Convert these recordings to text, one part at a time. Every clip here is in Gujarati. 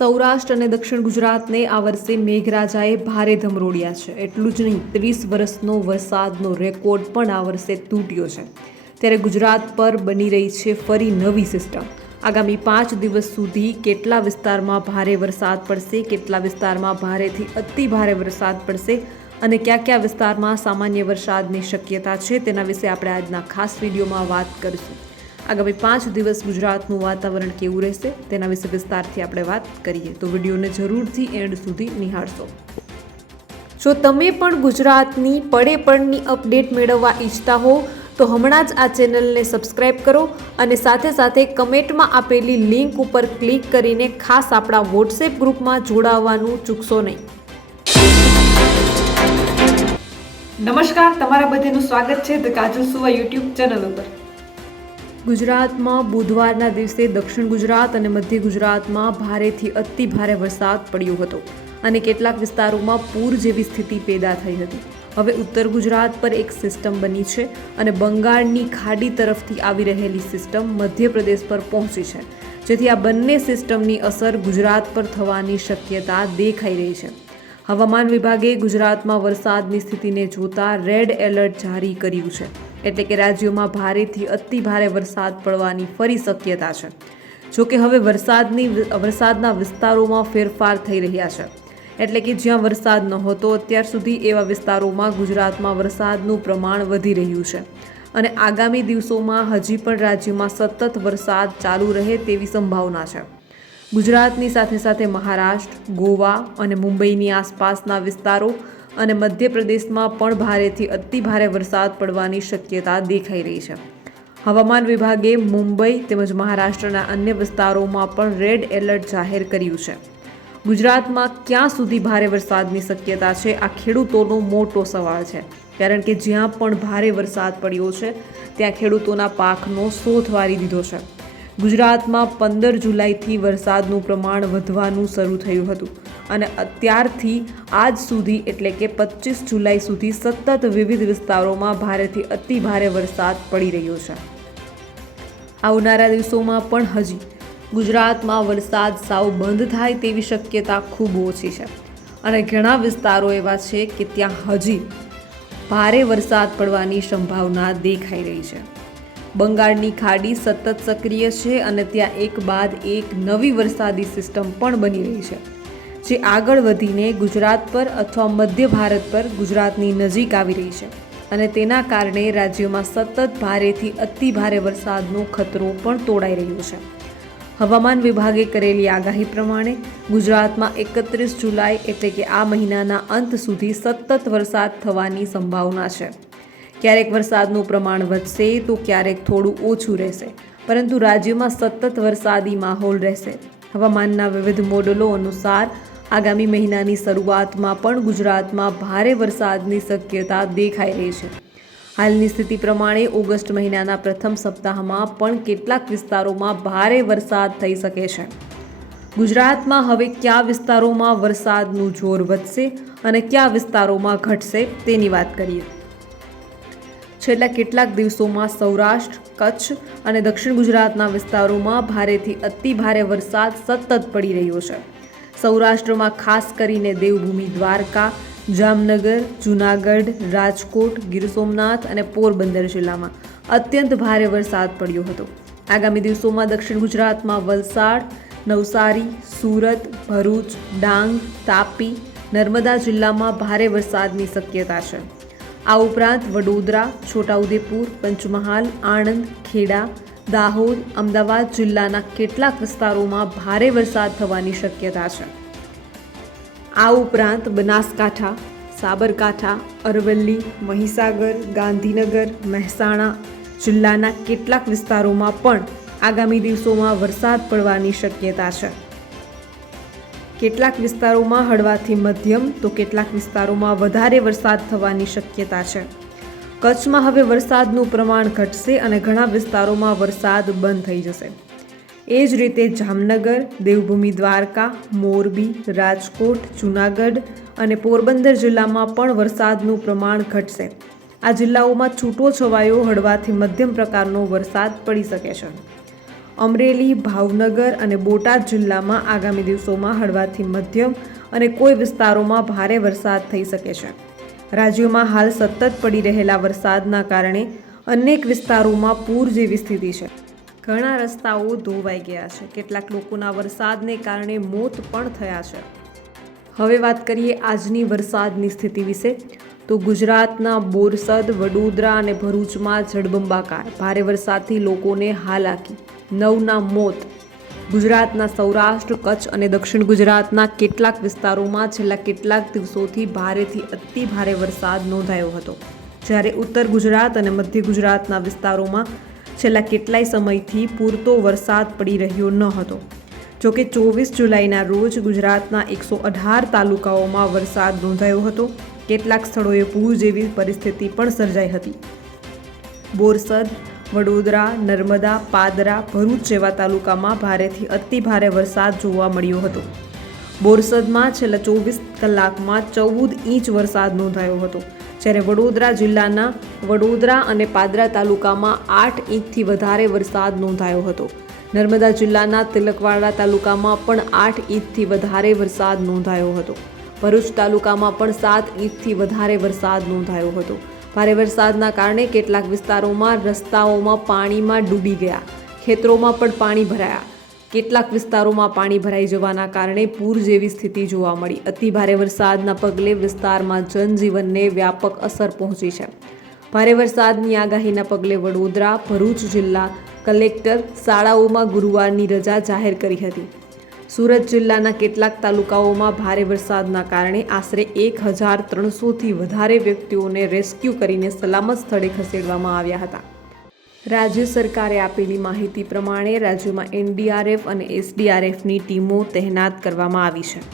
સૌરાષ્ટ્ર અને દક્ષિણ ગુજરાતને આ વર્ષે મેઘરાજાએ ભારે ધમરોડ્યા છે. એટલું જ નહીં, ત્રીસ વર્ષનો વરસાદનો રેકોર્ડ પણ આ વર્ષે તૂટ્યો છે. ત્યારે ગુજરાત પર બની રહી છે ફરી નવી સિસ્ટમ. આગામી પાંચ દિવસ સુધી કેટલા વિસ્તારમાં ભારે વરસાદ પડશે, કેટલા વિસ્તારમાં ભારેથી અતિ ભારે વરસાદ પડશે અને કયા કયા વિસ્તારમાં સામાન્ય વરસાદની શક્યતા છે તેના વિશે આપણે આજના ખાસ વિડીયોમાં વાત કરીશું. આગામી પાંચ દિવસ ગુજરાતનું વાતાવરણ કેવું રહેશે તેના વિશે વિસ્તારથી આપણે વાત કરીએ. તો વિડીયોને જરૂરથી એન્ડ સુધી નિહાળશો. જો તમે પણ ગુજરાતની પડે પડની અપડેટ મેળવવા ઈચ્છતા હો, તો હમણાં જ આ ચેનલને સબસ્ક્રાઇબ કરો અને સાથે સાથે કમેન્ટમાં આપેલી લિંક ઉપર ક્લિક કરીને ખાસ આપણા વોટ્સએપ ગ્રુપમાં જોડાવવાનું ચૂકશો નહીં. નમસ્કાર, તમારા બધાનું સ્વાગત છે ધ કાજલ સુવા યુટ્યુબ ચેનલ ઉપર. ગુજરાતમાં બુધવારના દિવસે દક્ષિણ ગુજરાત અને મધ્ય ગુજરાતમાં ભારેથી અતિ ભારે વરસાદ પડ્યો હતો અને કેટલાક વિસ્તારોમાં પૂર જેવી સ્થિતિ પેદા થઈ હતી. હવે ઉત્તર ગુજરાત પર એક સિસ્ટમ બની છે અને બંગાળની ખાડી તરફથી આવી રહેલી સિસ્ટમ મધ્યપ્રદેશ પર પહોંચી છે, જેથી આ બંને સિસ્ટમની અસર ગુજરાત પર થવાની શક્યતા દેખાઈ રહી છે. હવામાન વિભાગે ગુજરાતમાં વરસાદની સ્થિતિને જોતા રેડ એલર્ટ જારી કર્યું છે. એટલે કે રાજ્યોમાં ભારેથી અતિ ભારે વરસાદ પડવાની ફરી શક્યતા છે. જોકે હવે વરસાદની વરસાદના વિસ્તારોમાં ફેરફાર થઈ રહ્યા છે. એટલે કે જ્યાં વરસાદ નહોતો, અત્યાર સુધી એવા વિસ્તારોમાં ગુજરાતમાં વરસાદનું પ્રમાણ વધી રહ્યું છે. અને આગામી દિવસોમાં હજી પણ રાજ્યમાં સતત વરસાદ ચાલુ રહે તેવી સંભાવના છે. ગુજરાતની સાથે સાથે મહારાષ્ટ્ર, ગોવા અને મુંબઈની આસપાસના વિસ્તારો અને મધ્યપ્રદેશમાં પણ ભારેથી અતિ ભારે વરસાદ પડવાની શક્યતા દેખાઈ રહી છે. હવામાન વિભાગે મુંબઈ તેમજ મહારાષ્ટ્રના અન્ય વિસ્તારોમાં પણ રેડ એલર્ટ જાહેર કર્યું છે. ગુજરાતમાં ક્યાં સુધી ભારે વરસાદની શક્યતા છે? આ ખેડૂતોનો મોટો સવાલ છે. કારણ કે જ્યાં પણ ભારે વરસાદ પડ્યો છે, ત્યાં ખેડૂતોના પાકનો શોથ વારી દીધો છે. ગુજરાતમાં પંદર જુલાઈથી વરસાદનું પ્રમાણ વધવાનું શરૂ થયું હતું. અને અત્યારથી આજ સુધી એટલે કે પચીસ જુલાઈ સુધી સતત વિવિધ વિસ્તારોમાં ભારેથી અતિ ભારે વરસાદ પડી રહ્યો છે. આવનારા દિવસોમાં પણ હજી ગુજરાતમાં વરસાદ સાવ બંધ થાય તેવી શક્યતા ખૂબ ઓછી છે. અને ઘણા વિસ્તારો એવા છે કે ત્યાં હજી ભારે વરસાદ પડવાની સંભાવના દેખાઈ રહી છે. બંગાળની ખાડી સતત સક્રિય છે અને ત્યાં એક બાદ એક નવી વરસાદી સિસ્ટમ પણ બની રહી છે, જે આગળ વધીને ગુજરાત પર અથવા મધ્ય ભારત પર ગુજરાતની નજીક આવી રહી છે. અને તેના કારણે રાજ્યમાં સતત ભારેથી અતિ ભારે વરસાદનો ખતરો પણ તોડાઈ રહ્યો છે. હવામાન વિભાગે કરેલી આગાહી પ્રમાણે ગુજરાતમાં એકત્રીસ જુલાઈ એટલે કે આ મહિનાના અંત સુધી સતત વરસાદ થવાની સંભાવના છે. ક્યારેક વરસાદનું પ્રમાણ વધશે તો ક્યારેક થોડું ઓછું રહેશે. પરંતુ રાજ્યમાં સતત વરસાદી માહોલ રહેશે. હવામાનના વિવિધ મોડલો અનુસાર આગામી મહિનાની શરૂઆતમાં પણ ગુજરાતમાં ભારે વરસાદની શક્યતા દેખાઈ રહી છે. હાલની સ્થિતિ પ્રમાણે ઓગસ્ટ મહિનાના પ્રથમ સપ્તાહમાં પણ કેટલાક વિસ્તારોમાં ભારે વરસાદ થઈ શકે છે. ગુજરાતમાં હવે કયા વિસ્તારોમાં વરસાદનું જોર વધશે અને કયા વિસ્તારોમાં ઘટશે તેની વાત કરીએ. છેલ્લા કેટલાક દિવસોમાં સૌરાષ્ટ્ર, કચ્છ અને દક્ષિણ ગુજરાતના વિસ્તારોમાં ભારેથી અતિ ભારે વરસાદ સતત પડી રહ્યો છે. સૌરાષ્ટ્રમાં ખાસ કરીને દેવભૂમિ, દ્વારકા, જામનગર, જૂનાગઢ, રાજકોટ, ગીર સોમનાથ અને પોરબંદર જિલ્લામાં અત્યંત ભારે વરસાદ પડ્યો હતો. આગામી દિવસોમાં દક્ષિણ ગુજરાતમાં વલસાડ, નવસારી, સુરત, ભરૂચ, ડાંગ, તાપી, નર્મદા જિલ્લામાં ભારે વરસાદની શક્યતા છે. આ ઉપરાંત વડોદરા, છોટાઉદેપુર, પંચમહાલ, આણંદ, ખેડા, દાહોદ, અમદાવાદ જિલ્લાના કેટલાક વિસ્તારોમાં ભારે વરસાદ થવાની શક્યતા છે. આ ઉપરાંત બનાસકાંઠા, સાબરકાંઠા, અરવલ્લી, મહીસાગર, ગાંધીનગર, મહેસાણા જિલ્લાના કેટલાક વિસ્તારોમાં પણ આગામી દિવસોમાં વરસાદ પડવાની શક્યતા છે. કેટલાક વિસ્તારોમાં હળવાથી મધ્યમ તો કેટલાક વિસ્તારોમાં વધારે વરસાદ થવાની શક્યતા છે. કચ્છમાં હવે વરસાદનું પ્રમાણ ઘટશે અને ઘણા વિસ્તારોમાં વરસાદ બંધ થઈ જશે. એ જ રીતે જામનગર, દેવભૂમિ દ્વારકા, મોરબી, રાજકોટ, જૂનાગઢ અને પોરબંદર જિલ્લામાં પણ વરસાદનું પ્રમાણ ઘટશે. આ જિલ્લાઓમાં છૂટો છવાયો હળવાથી મધ્યમ પ્રકારનો વરસાદ પડી શકે છે. અમરેલી, ભાવનગર અને બોટાદ જિલ્લામાં આગામી દિવસોમાં હળવાથી મધ્યમ અને કોઈ વિસ્તારોમાં ભારે વરસાદ થઈ શકે છે. રાજ્યોમાં હાલ સતત પડી રહેલા વરસાદના કારણે અનેક વિસ્તારોમાં પૂર જેવી સ્થિતિ છે. ઘણા રસ્તાઓ ધોવાઈ ગયા છે. કેટલાક લોકોના વરસાદને કારણે મોત પણ થયા છે. હવે વાત કરીએ આજની વરસાદની સ્થિતિ વિશે. તો ગુજરાતના બોરસદ, વડોદરા અને ભરૂચમાં જળબંબાકાર. ભારે વરસાદથી લોકોને હાલાકી. નવના મોત. ગુજરાતના સૌરાષ્ટ્ર, કચ્છ અને દક્ષિણ ગુજરાતના કેટલાક વિસ્તારોમાં છેલ્લા કેટલાક દિવસોથી ભારેથી અતિ ભારે વરસાદ નોંધાયો હતો. જ્યારે ઉત્તર ગુજરાત અને મધ્ય ગુજરાતના વિસ્તારોમાં છેલ્લા કેટલાય સમયથી પૂરતો વરસાદ પડી રહ્યો ન હતો. જોકે ચોવીસ જુલાઈના રોજ ગુજરાતના એકસો અઢાર તાલુકાઓમાં વરસાદ નોંધાયો હતો. કેટલાક સ્થળોએ પૂર જેવી પરિસ્થિતિ પણ સર્જાઈ હતી. બોરસદ વડોદરા, નર્મદા, પાદરા, ભરૂચ જેવા તાલુકામાં ભારેથી અતિ ભારે વરસાદ જોવા મળ્યો હતો. બોરસદમાં છેલ્લા ચોવીસ કલાકમાં ચૌદ ઇંચ વરસાદ નોંધાયો હતો, જ્યારે વડોદરા જિલ્લાના વડોદરા અને પાદરા તાલુકામાં આઠ ઇંચથી વધારે વરસાદ નોંધાયો હતો. નર્મદા જિલ્લાના તિલકવાડા તાલુકામાં પણ આઠ ઇંચથી વધારે વરસાદ નોંધાયો હતો. ભરૂચ તાલુકામાં પણ સાત ઇંચથી વધારે વરસાદ નોંધાયો હતો. ભારે વરસાદના કારણે કેટલાક વિસ્તારોમાં રસ્તાઓમાં પાણીમાં ડૂબી ગયા. ખેતરોમાં પણ પાણી ભરાયા. કેટલાક વિસ્તારોમાં પાણી ભરાઈ જવાના કારણે પૂર જેવી સ્થિતિ જોવા મળી. અતિ ભારે વરસાદના પગલે વિસ્તારમાં જનજીવનને વ્યાપક અસર પહોંચી છે. ભારે વરસાદની આગાહીના પગલે વડોદરા, ભરૂચ જિલ્લા કલેક્ટર શાળાઓમાં ગુરુવારની રજા જાહેર કરી હતી. સુરત જિલ્લાના કેટલાક તાલુકાઓમાં ભારે વરસાદના કારણે આશરે એક હજાર ત્રણસોથી વધારે વ્યક્તિઓને રેસ્ક્યુ કરીને સલામત સ્થળે ખસેડવામાં આવ્યા હતા. રાજ્ય સરકારે આપેલી માહિતી પ્રમાણે રાજ્યમાં એનડીઆરએફ અને એસડીઆરએફની ટીમો તહેનાત કરવામાં આવી છે.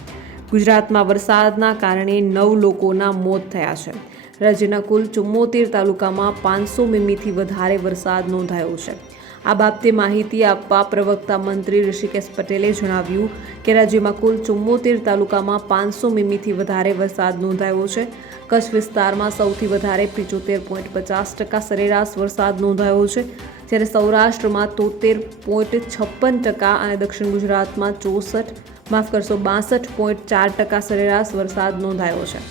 ગુજરાતમાં વરસાદના કારણે નવ લોકોના મોત થયા છે. રાજ્યના કુલ ચુમ્મોતેર તાલુકામાં પાંચસો મીમીથી વધારે વરસાદ નોંધાયો છે. આ બાબતે માહિતી આપવા પ્રવક્તા મંત્રી ઋષિકેશ પટેલે જણાવ્યું કે રાજ્યમાં કુલ ચુમ્મોતેર તાલુકામાં પાંચસો મીમીથી વધારે વરસાદ નોંધાયો છે. કચ્છ વિસ્તારમાં સૌથી વધારે પિચોતેર પોઈન્ટ પચાસ ટકા સરેરાશ વરસાદ નોંધાયો છે. જ્યારે સૌરાષ્ટ્રમાં તોતેર પોઈન્ટ છપ્પન ટકા અને દક્ષિણ ગુજરાતમાં ચોસઠ, માફ કરશો, બાસઠ પોઈન્ટ ચાર ટકા સરેરાશ વરસાદ નોંધાયો છે.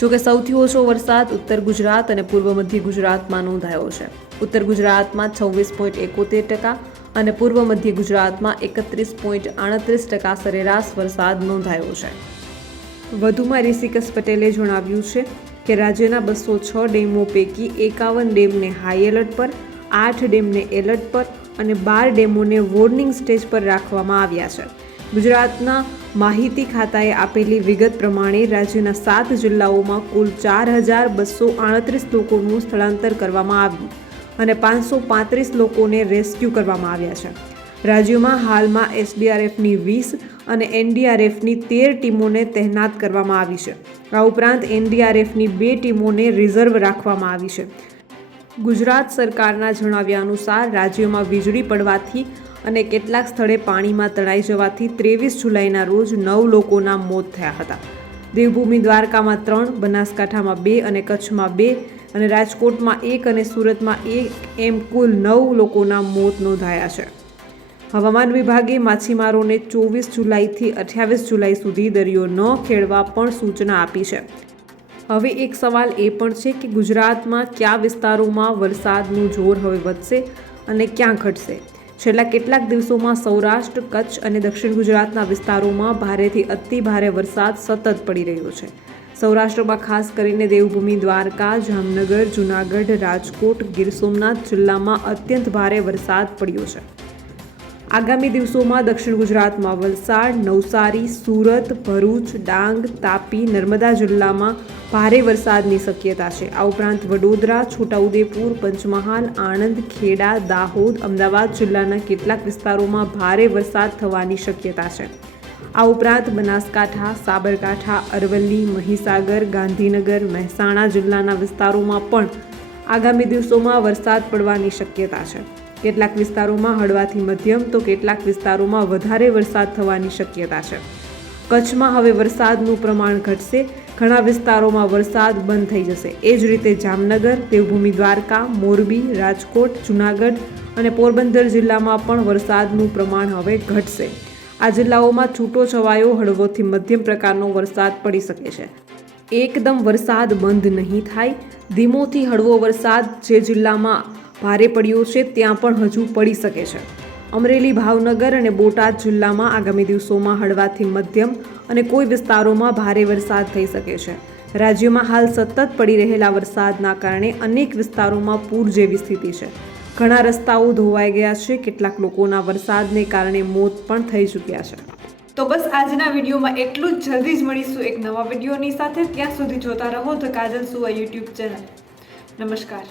જોકે સૌથી ઓછો વરસાદ ઉત્તર ગુજરાત અને પૂર્વ મધ્ય ગુજરાતમાં નોંધાયો છે. ઉત્તર ગુજરાતમાં છવ્વીસ પોઈન્ટ એકોતેર ટકા અને પૂર્વ મધ્ય ગુજરાતમાં એકત્રીસ પોઈન્ટ આડત્રીસ ટકા સરેરાશ વરસાદ નોંધાયો છે. વધુમાં ઋષિકસ પટેલે જણાવ્યું છે કે રાજ્યના બસો છ ડેમો પૈકી એકાવન ડેમને હાઈ એલર્ટ પર, આઠ ડેમને એલર્ટ પર અને બાર ડેમોને વોર્નિંગ સ્ટેજ પર રાખવામાં આવ્યા છે. ગુજરાતના માહિતી ખાતાએ આપેલી વિગત પ્રમાણે રાજ્યના સાત જિલ્લાઓમાં કુલ ચાર હજાર બસો આડત્રીસ લોકોનું સ્થળાંતર કરવામાં આવ્યું. અને પાંચસો પાંત્રીસ લોકોને રેસ્ક્યુ કરવામાં આવ્યા છે. રાજ્યોમાં હાલમાં એસડીઆરએફની વીસ અને એનડીઆરએફની તેર ટીમોને તહેનાત કરવામાં આવી છે. આ ઉપરાંત એનડીઆરએફની બે ટીમોને રિઝર્વ રાખવામાં આવી છે. ગુજરાત સરકારના જણાવ્યા અનુસાર રાજ્યમાં વીજળી પડવાથી અને કેટલાક સ્થળે પાણીમાં તણાઈ જવાથી ત્રેવીસ જુલાઈના રોજ નવ લોકોના મોત થયા હતા. દેવભૂમિ દ્વારકામાં ત્રણ, બનાસકાંઠામાં બે અને કચ્છમાં બે અને રાજકોટમાં એક અને સુરતમાં એક એમ કુલ નવ લોકોના મોત નોંધાયા છે. હવામાન વિભાગે માછીમારોને ચોવીસ જુલાઈથી અઠ્યાવીસ જુલાઈ સુધી દરિયો ન ખેડવા પણ સૂચના આપી છે. હવે એક સવાલ એ પણ છે કે ગુજરાતમાં કયા વિસ્તારોમાં વરસાદનું જોર હવે વધશે અને ક્યાં ઘટશે? છેલ્લા કેટલાક દિવસોમાં સૌરાષ્ટ્ર, કચ્છ અને દક્ષિણ ગુજરાતના વિસ્તારોમાં ભારેથી અતિ ભારે વરસાદ સતત પડી રહ્યો છે. સૌરાષ્ટ્રમાં ખાસ કરીને દેવભૂમિ દ્વારકા, જામનગર, જૂનાગઢ, રાજકોટ, ગીર સોમનાથ જિલ્લામાં અત્યંત ભારે વરસાદ પડ્યો છે. આગામી દિવસોમાં દક્ષિણ ગુજરાતમાં વલસાડ, નવસારી, સુરત, ભરૂચ, ડાંગ, તાપી, નર્મદા જિલ્લામાં ભારે વરસાદની શક્યતા છે. આ ઉપરાંત વડોદરા, છોટાઉદેપુર, પંચમહાલ, આણંદ, ખેડા, દાહોદ, અમદાવાદ જિલ્લાના કેટલાક વિસ્તારોમાં ભારે વરસાદ થવાની શક્યતા છે. આ ઉપરાંત બનાસકાંઠા, સાબરકાંઠા, અરવલ્લી, મહીસાગર, ગાંધીનગર, મહેસાણા જિલ્લાના વિસ્તારોમાં પણ આગામી દિવસોમાં વરસાદ પડવાની શક્યતા છે. કેટલાક વિસ્તારોમાં હળવાથી મધ્યમ તો કેટલાક વિસ્તારોમાં વધારે વરસાદ થવાની શક્યતા છે. કચ્છમાં હવે વરસાદનું પ્રમાણ ઘટશે. ઘણા વિસ્તારોમાં વરસાદ બંધ થઈ જશે. એ જ રીતે જામનગર, દેવભૂમિ દ્વારકા, મોરબી, રાજકોટ, જૂનાગઢ અને પોરબંદર જિલ્લામાં પણ વરસાદનું પ્રમાણ હવે ઘટશે. આ જિલ્લાઓમાં છૂટો છવાયો હળવોથી મધ્યમ પ્રકારનો વરસાદ પડી શકે છે. એકદમ વરસાદ બંધ નહીં થાય. ધીમોથી હળવો વરસાદ જે જિલ્લામાં ભારે પડ્યો છે ત્યાં પણ હજુ પડી શકે છે. અમરેલી, ભાવનગર અને બોટાદ જિલ્લામાં આગામી દિવસોમાં હળવાથી મધ્યમ અને કોઈ વિસ્તારોમાં ભારે વરસાદ થઈ શકે છે. રાજ્યમાં હાલ સતત પડી રહેલા વરસાદના કારણે અનેક વિસ્તારોમાં પૂર જેવી સ્થિતિ છે. ઘણા રસ્તાઓ ધોવાઈ ગયા છે. કેટલાક લોકોના વરસાદને કારણે મોત પણ થઈ ચૂક્યા છે. તો બસ આજના વિડીયોમાં એટલું જ. જલ્દી જ મળીશું એક નવા વિડીયોની સાથે. ત્યાં સુધી જોતા રહો ધ કાજલ સુવા યુટ્યુબ ચેનલ. નમસ્કાર.